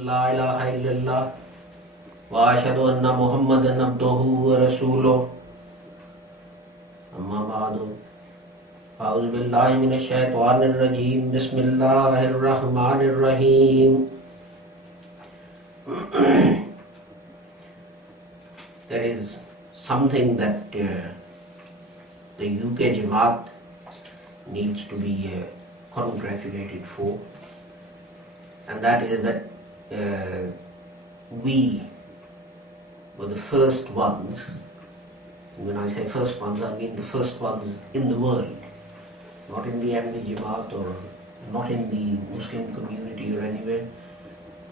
لا إله إلا الله وأشهد أن محمدا عبده ورسوله أما بعد أعوذ بالله من الشيطان الرجيم بسم الله الرحمن الرحيم. There is something that the UK Jamaat needs to be congratulated for, and that is that we were the first ones. When I say first ones, I mean the first ones in the world, not in the Ahmadiyya Jamaat or not in the Muslim community or anywhere,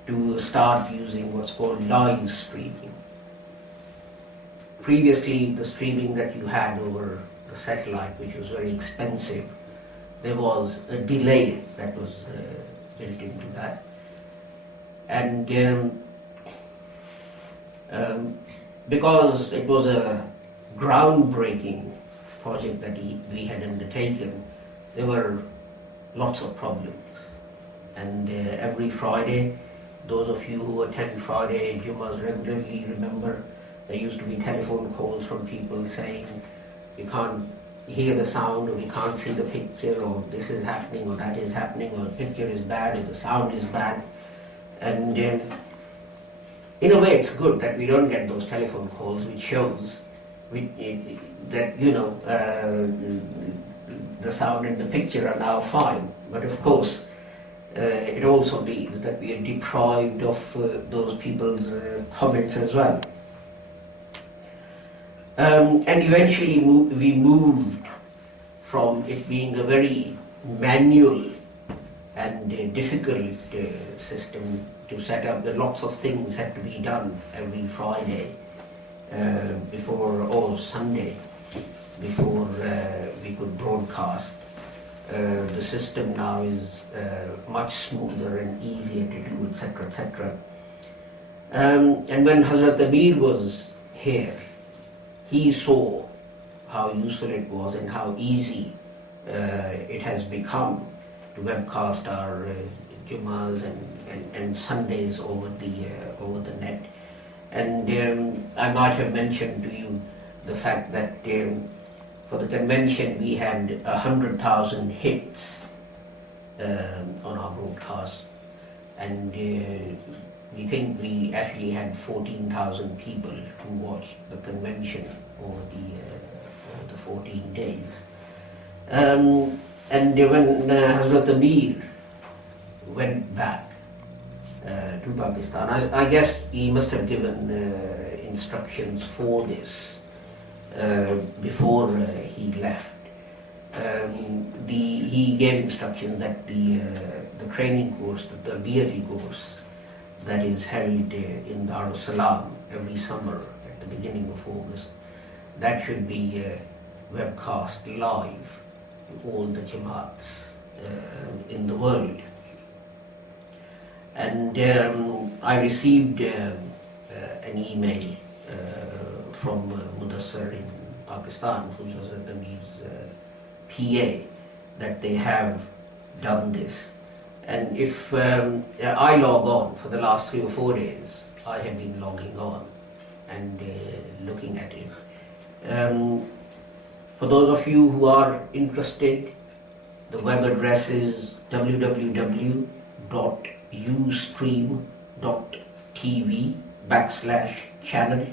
to start using what's called live streaming. Previously, the streaming that you had over the satellite, which was very expensive, there was a delay that was built into that. And because it was a groundbreaking project that we had undertaken, there were lots of problems. And every Friday, those of you who attend Friday Jummahs regularly remember there used to be telephone calls from people saying you can't hear the sound, or you can't see the picture, or this is happening, or that is happening, or the picture is bad, or the sound is bad. And in a way it's good that we don't get those telephone calls, which shows that, you know, the sound and the picture are now fine. But of course, it also means that we are deprived of those people's comments as well. And eventually we moved from it being a very manual and difficult system to set up. Lots of things had to be done every Friday or Sunday before we could broadcast. The system now is much smoother and easier to do, etc., etc. And when Hazrat Amir was here, he saw how useful it was and how easy it has become to webcast our Jummahs and Sundays over the net. And I might have mentioned to you the fact that for the convention we had 100,000 hits on our broadcast, and we think we actually had 14,000 people who watched the convention over the 14 days. And when Hazrat Amir went back to Pakistan, I guess he must have given instructions for this before he left. He gave instructions that the training course, the Ahmadiyya course, that is held in Dar es Salaam every summer at the beginning of August, that should be webcast live to all the Jamaats in the world. And I received an email from Mudassar in Pakistan, who was Hazrat Amir's PA, that they have done this. And if I log on for the last 3 or 4 days, I have been logging on and looking at it. For those of you who are interested, the web address is www.ustream.tv/channel,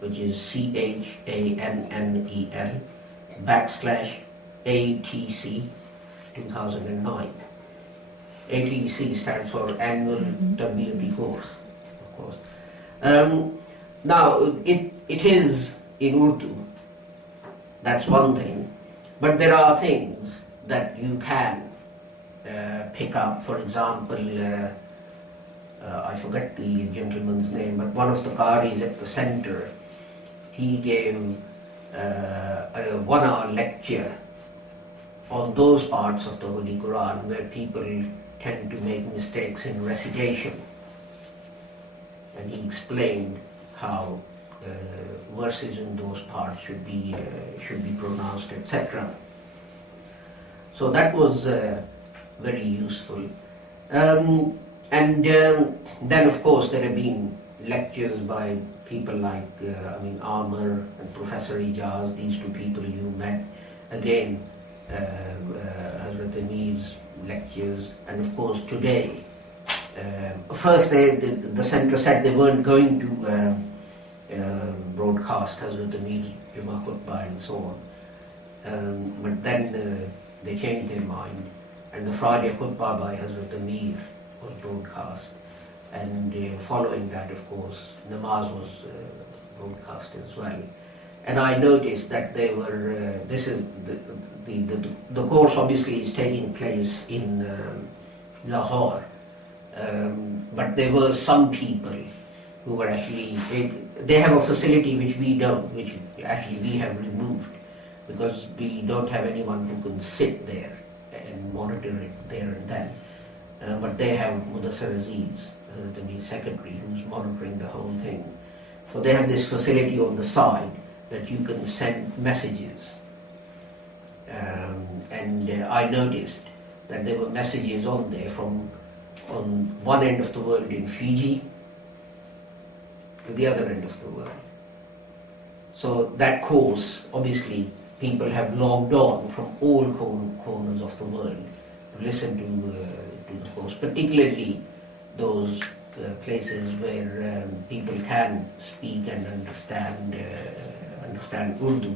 which is CHANNEL/ATC 2009. ATC stands for Annual Ahmadiyya Course, of course. Now, it is in Urdu, that's one thing, but there are things that you can pick up. For example, I forget the gentleman's name, but one of the qaris at the center, he gave a 1-hour lecture on those parts of the Holy Quran where people tend to make mistakes in recitation, and he explained how verses in those parts should be pronounced, etc. So that was very useful. And then of course there have been lectures by people like Amr and Professor Ijaz, these two people you met. Again, Hazrat Amir's lectures, and of course today. First the centre said they weren't going to broadcast Hazrat Amir's Jummah Khutbah and so on. But then they changed their mind, and the Friday Khutbah by Hazrat Amir was broadcast, and following that, of course, namaz was broadcast as well. And I noticed that they were. This is the course obviously is taking place in Lahore, but there were some people who were actually. They have a facility which we don't, which actually we have removed, because we don't have anyone who can sit there and monitor it there and then. But they have Mudassar Aziz, the secretary, who's monitoring the whole thing. So they have this facility on the side that you can send messages. And I noticed that there were messages on there from on one end of the world in Fiji to the other end of the world. So that course, obviously, people have logged on from all corners of the world to listen to the course, particularly those places where people can speak and understand Urdu.